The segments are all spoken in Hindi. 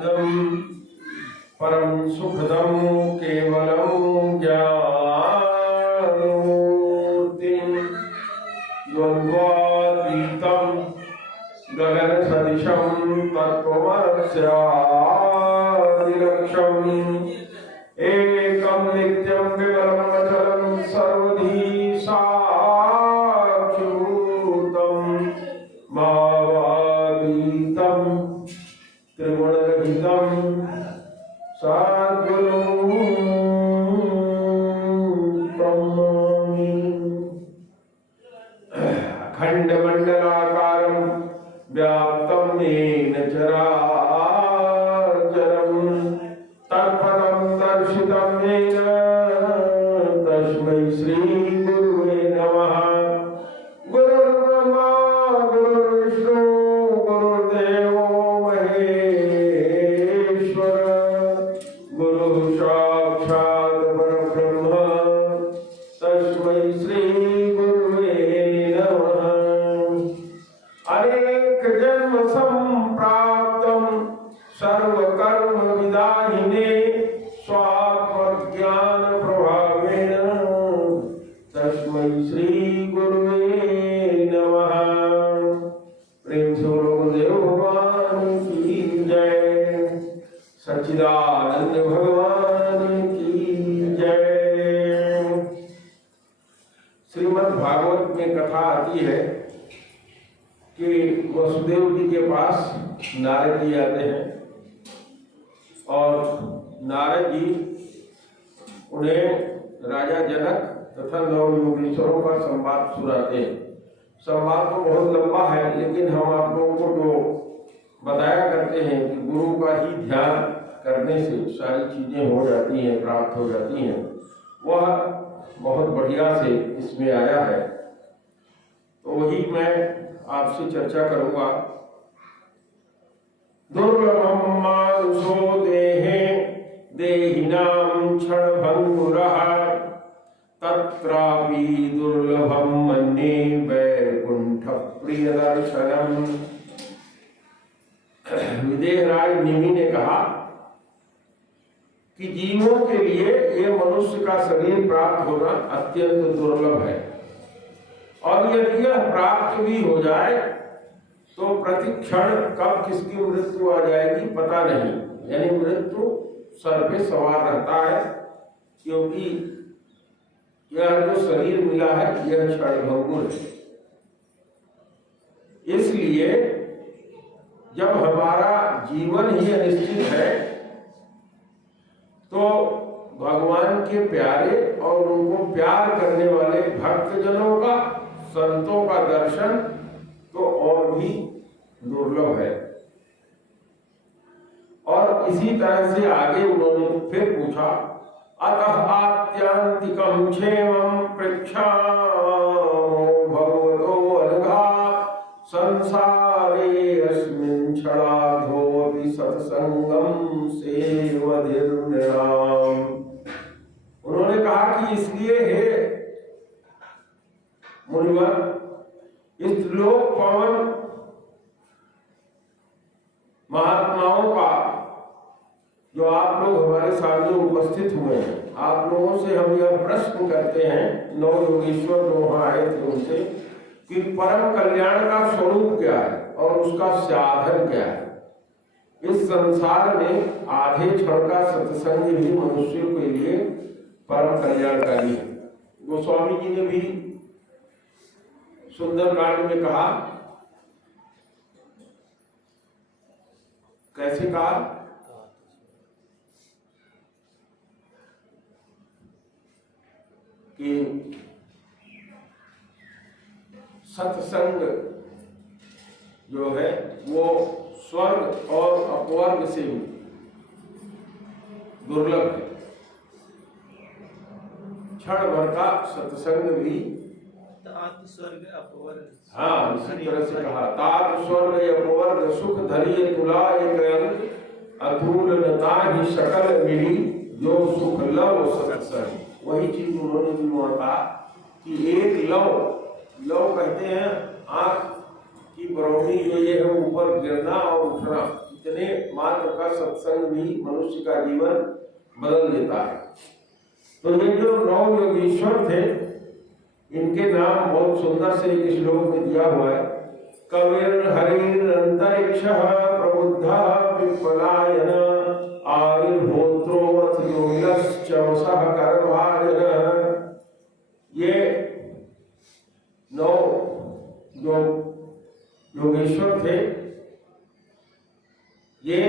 सच्चिदानंदम परम सुखदम केवलम ज्ञानमूर्तिं द्वन्द्वातीतं गगन सदिशं तत्त्वमस्यादिलक्ष्यम् एकं नित्यं विमलं अचलं सर्वधी साक्षिभूतं भावातीतं त्रिगुणरहितं सद्गुरुं प्रणमामि। अखण्डमण्डलाकारं व्याप्तं येन चराचरं तत्पदं दर्शितं येन तस्मै श्रीगुरुवे नमः। गुरुर्ब्रह्मा गुरुर्विष्णु गुरुर्देवो महेश्वर गुरुः साक्षात् परब्रह्म तस्मै श्रीगुरुवे नमः। अनेक जन्म संप्राप्तं सर्वकर्म विदाहिने स्वात्मज्ञान प्रभावेण तस्मै श्री गुरुवे नमः। प्रेम से बोलो गुरुदेव भगवान की जय, सच्चिदानंद भगवान की जय। श्रीमद् भागवत में कथा आती है कि वसुदेव जी के पास नारद जी आते हैं और नारद जी उन्हें राजा जनक तथा नव योगेश्वरों का संवाद सुनाते हैं। संवाद तो बहुत लंबा है, लेकिन हम आप लोगों को जो बताया करते हैं कि गुरु का ही ध्यान करने से सारी चीजें हो जाती हैं, प्राप्त हो जाती हैं, वह बहुत बढ़िया से इसमें आया है। तो वही मैं आपसे चर्चा करूंगा। दुर्लभम मानुषो देहे देहिनां क्षणभंगुरः तत्रापि दुर्लभम मन्ये वैकुंठ प्रियदर्शनम्। विदेहराज निमि ने कहा कि जीवों के लिए ये मनुष्य का शरीर प्राप्त होना अत्यंत दुर्लभ है, और यदि यह प्राप्त भी हो जाए तो प्रतिक्षण कब किसकी मृत्यु आ जाएगी पता नहीं। यानी मृत्यु सर पे सवार रहता है, क्योंकि यह जो शरीर मिला है यह क्षणभंगुर है। इसलिए जब हमारा जीवन ही अनिश्चित है तो भगवान के प्यारे और उनको प्यार करने वाले भक्तजनों का, संतों का दर्शन तो और भी दुर्लभ है। और इसी तरह से आगे उन्होंने फिर पूछा, अतः आत्यांतिकं क्षेमं पृच्छामो भगवतो अलघा संसारे अस्मिन् क्षणाधोऽपि सत्संगं सेवधिर्नृणाम्। उन्होंने कहा कि इसलिए हे मुनिवर, इस लोक पवन महात्माओं का जो आप लोग हमारे सामने उपस्थित हुए हैं, आप लोगों से हम यह प्रश्न करते हैं, नौ योगेश्वर जो वहां आए थे उनसे, कि परम कल्याण का स्वरूप क्या है और उसका साधन क्या है। इस संसार में आधे क्षण का सत्संग भी मनुष्यों के लिए परम कल्याणकारी है। गोस्वामी जी ने भी सुंदरकांड में कहा, कैसे कहा कि सत्संग जो है वो स्वर्ग और अपवर्ग से दुर्लभ है। क्षण भर का सत्संग भी स्वर्ग अपवर्ग, हाँ इसी तरह से कहा, तात स्वर्ग अपवर्ग सुख धरिय तुला एक अंग अतुलनता ही सकल मिली जो सुख लव सत्संग। वही चीज उन्होंने भी वहां कहा कि एक लव कहते हैं आंख की बरौनी जो ये है ऊपर गिरना और उठना, इतने मात्र का सत्संग भी मनुष्य का जीवन बदल देता है। तो ये जो 9 योगेश्वर थे, इनके नाम बहुत सुंदर से एक श्लोक में दिया हुआ है। कविर हरिर अंतरिक्ष प्रबुद्ध पिप्पलायन आयुर्होत्रोऽथ योगिनश्चमसः कर्मभाजन। ये 9 जो योगेश्वर थे, ये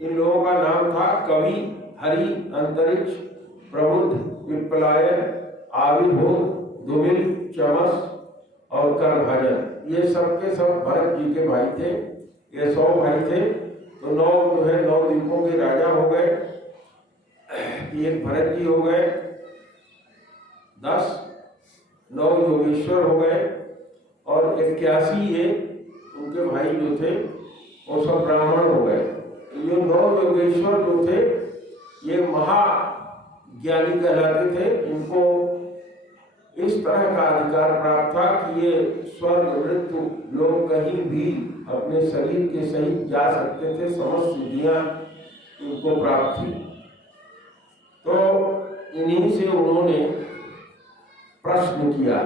इन लोगों का नाम था कवि, हरि, अंतरिक्ष, प्रबुद्ध, पिप्पलायन, आविर्भूत, दुमिल, चमस और करभाजन। ये सब के सब भरत जी के भाई थे। ये 100 भाई थे। तो 9 जो है 9 द्वीपों के राजा हो गए। एक भरत जी हो गए, 10 9 योगेश्वर हो गए और 81 ये उनके भाई जो थे वो सब ब्राह्मण हो गए। ये 9 योगेश्वर जो थे ये महाज्ञानी कहलाते थे। इनको इस तरह का अधिकार प्राप्त था कि ये स्वर्ग मृत्यु लोग कहीं भी अपने शरीर के सहित जा सकते थे। समस्त सिद्धियां इनको प्राप्त थी। तो इन्हीं से उन्होंने प्रश्न किया।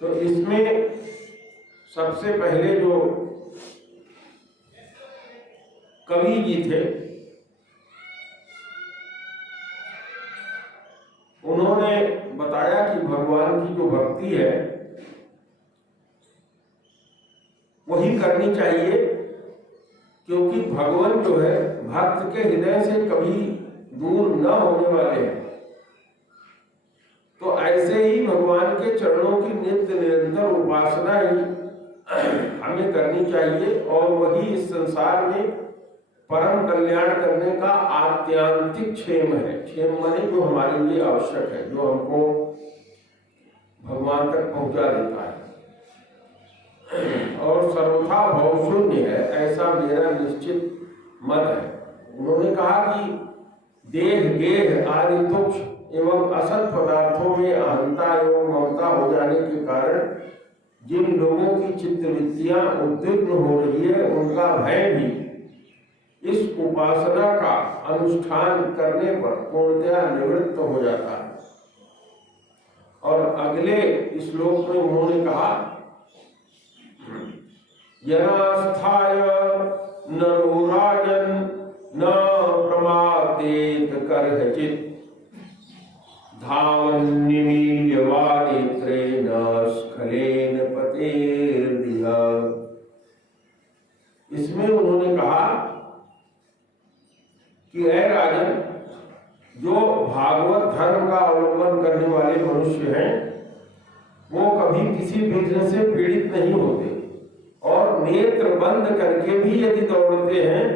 तो इसमें सबसे पहले जो कवि जी थे, उन्होंने बताया कि भगवान की जो भक्ति है वही करनी चाहिए, क्योंकि भगवान जो है भक्त के हृदय से कभी दूर न होने वाले हैं। तो ऐसे ही भगवान के चरणों की नित्य निरंतर उपासना ही हमें करनी चाहिए और वही इस संसार में परम कल्याण करने का आत्यांतिक क्षेम है। क्षेम माने जो हमारे लिए आवश्यक है, जो हमको भगवान तक पहुंचा देता है और सर्वथा भवशून्य है, ऐसा मेरा निश्चित मत है। उन्होंने कहा कि देह गेह आदि तुच्छ एवं असत पदार्थों में अहंता एवं ममता हो जाने के कारण जिन लोगों की चित्तवृत्तियां उद्विग्न हो रही है, उनका भय भी इस उपासना का अनुष्ठान करने पर पूर्णतया निवृत्त हो जाता है। और अगले श्लोक में उन्होंने कहा, यनास्थाय नरो राजन न प्रमादेत करहिचित् धावन्निमील्य वानेत्रेण स्खलेन पतेर्दिह। इसमें उन्होंने कहा कि ऐ राजन, जो भागवत धर्म का अवलंबन करने वाले मनुष्य हैं वो कभी किसी विघ्न से पीड़ित नहीं होते और नेत्र बंद करके भी यदि दौड़ते हैं,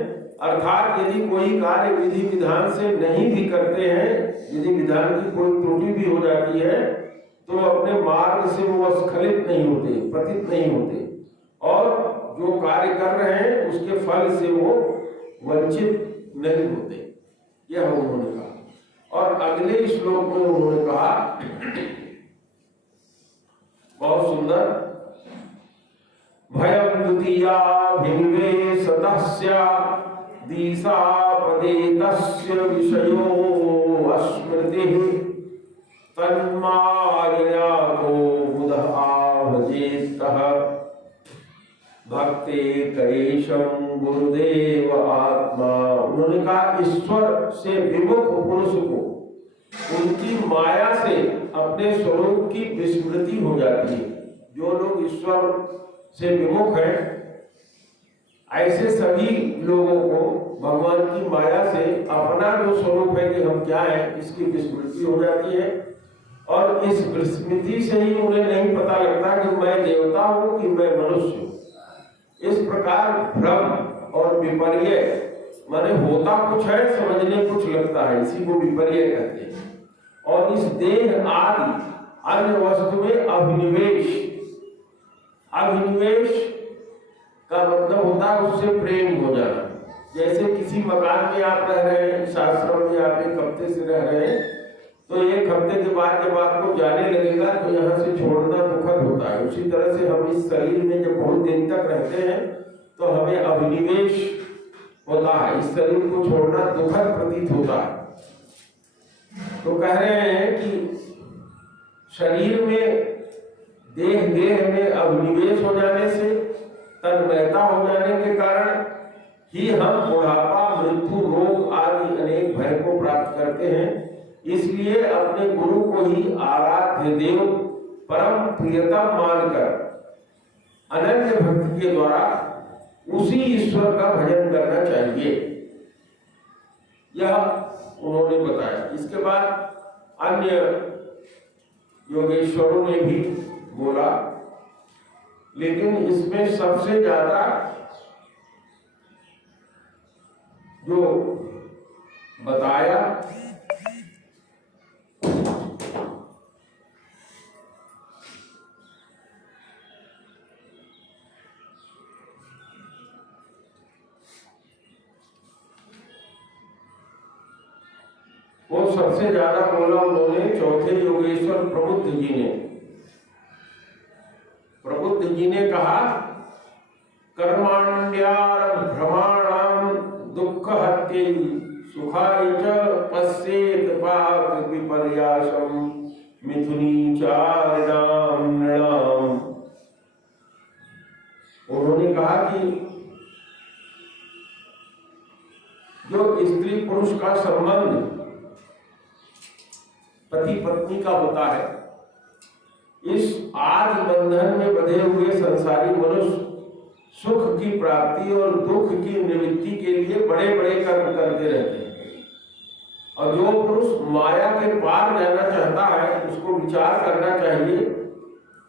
अर्थात यदि कोई कार्य विधि विधान से नहीं भी करते हैं, यदि विधान की कोई त्रुटि भी हो जाती है, तो अपने मार्ग से वो स्खलित नहीं होते, पतित नहीं होते और जो कार्य कर रहे हैं उसके फल से वो वंचित नहीं होते। यह उन्होंने कहा। और अगले श्लोक में उन्होंने कहा बहुत सुंदर, भयं द्वितीयाभिनिवेशतस्य दिशापदेतस्य विषयो अस्मृतिः तन्मायया को बुधः भजेत्तः भक्ते कैशम गुरुदेव आत्मा। उन्होंने कहा ईश्वर से विमुख पुरुष को उनकी माया से अपने स्वरूप की विस्मृति हो जाती है। जो लोग ईश्वर से विमुख हैं, ऐसे सभी लोगों को भगवान की माया से अपना जो स्वरूप है कि हम क्या हैं, इसकी विस्मृति हो जाती है और इस विस्मृति से ही उन्हें नहीं पता लगता कि मैं देवता हूं कि मैं मनुष्य हूं। इस प्रकार भ्रम और विपर्य माने होता कुछ है, समझने कुछ लगता है, इसी को विपर्य कहते हैं। और इस देह आदि अन्य वस्तु में अभिनिवेश का मतलब होता है उससे प्रेम हो जाना। जैसे किसी मकान में आप रह रहे हैं, इस आश्रम में आप एक हफ्ते से रह रहे हैं, तो एक हफ्ते के बाद जब आपको जाने लगेगा तो यहाँ से छोड़ना दुखद होता है। उसी तरह से हम इस शरीर में जब बहुत दिन तक रहते हैं तो हमें अभिनिवेश होता है, इस शरीर को छोड़ना दुखद प्रतीत होता है। तो कह रहे हैं कि शरीर में देह में अभिनिवेश हो जाने से, तन्मयता हो जाने के कारण ही हम बुढ़ापा, मृत्यु, रोग आदि अनेक भय को प्राप्त करते हैं। इसलिए अपने गुरु को ही आराध्य देव, परम प्रियतम मानकर अनन्य भक्ति के द्वारा उसी ईश्वर का भजन करना चाहिए, यह उन्होंने बताया। इसके बाद अन्य योगेश्वरों ने भी बोला, लेकिन इसमें सबसे ज्यादा जो बताया वो सबसे ज्यादा बोला उन्होंने चौथे योगेश्वर प्रबुद्ध जी ने। प्रबुद्ध जी ने कहा, कर्माण्ड्यार भ्रमाणाम दुख हत्यै सुखाय च पश्येत पाक विपर्यासम मिथुनी चारिणाम नृणाम। उन्होंने कहा कि जो स्त्री पुरुष का संबंध पति पत्नी का होता है, इस आदि बंधन में बंधे हुए संसारी मनुष्य सुख की प्राप्ति और दुख की निवृत्ति के लिए बड़े बड़े कर्म करते रहते हैं। और जो पुरुष माया के पार जाना चाहता है, उसको विचार करना चाहिए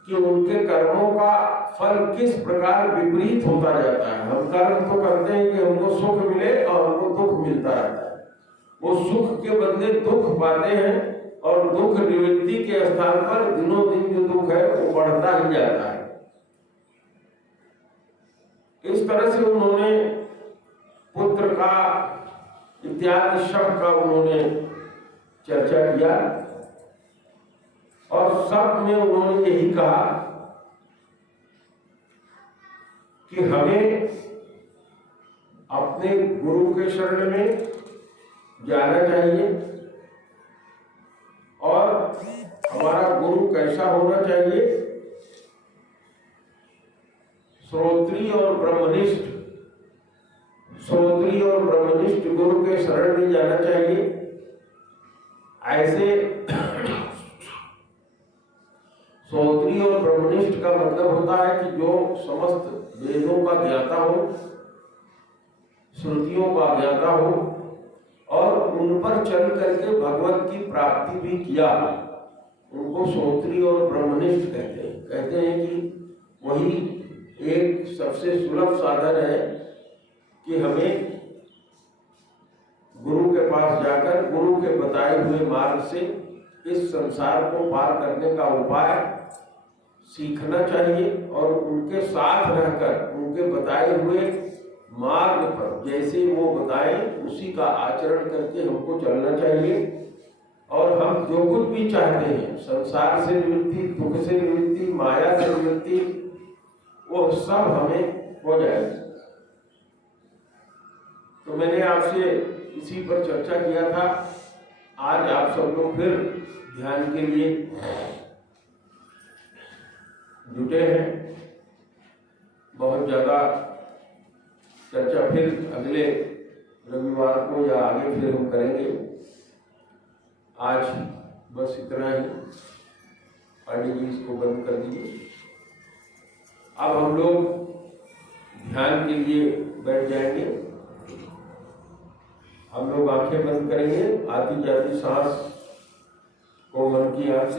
कि उनके कर्मों का फल किस प्रकार विपरीत होता जाता है। हम कर्म तो करते हैं कि हमको सुख मिले और हमको दुख मिलता रहता है। वो सुख के बदले दुख पाते हैं और दुख निवृत्ति के स्थान पर दिनों दिन जो दुख है वो बढ़ता ही जाता है। इस तरह से उन्होंने पुत्र का इत्यादि शब्द का उन्होंने चर्चा किया और सब में उन्होंने यही कहा कि हमें अपने गुरु के शरण में जाना चाहिए और हमारा गुरु कैसा होना चाहिए, श्रोत्री और ब्रह्मनिष्ठ गुरु के शरण में जाना चाहिए। ऐसे श्रोत्री और ब्रह्मनिष्ठ का मतलब होता है कि जो समस्त वेदों का ज्ञाता हो, श्रुतियों का ज्ञाता हो और उन पर चल करके भगवत की प्राप्ति भी किया, उनको श्रोत्री और ब्रह्मनिष्ठ कहते हैं। कहते हैं कि वही एक सबसे सुलभ साधन है कि हमें गुरु के पास जाकर गुरु के बताए हुए मार्ग से इस संसार को पार करने का उपाय सीखना चाहिए और उनके साथ रहकर उनके बताए हुए मार्ग पर जैसे वो बताएं उसी का आचरण करके हमको चलना चाहिए। और हम जो कुछ भी चाहते हैं, संसार से निवृत्ति, दुख से निवृत्ति, माया से निवृत्ति, वो सब हमें हो जाएगा। तो मैंने आपसे इसी पर चर्चा किया था। आज आप सब लोग फिर ध्यान के लिए जुटे हैं। बहुत ज्यादा चर्चा फिर अगले रविवार को या आगे फिर हम करेंगे। आज बस इतना ही। पांडे जी इसको बंद कर दीजिए। अब हम लोग ध्यान के लिए बैठ जाएंगे। हम लोग आंखें बंद करेंगे। आती जाती सांस को मन की आंख से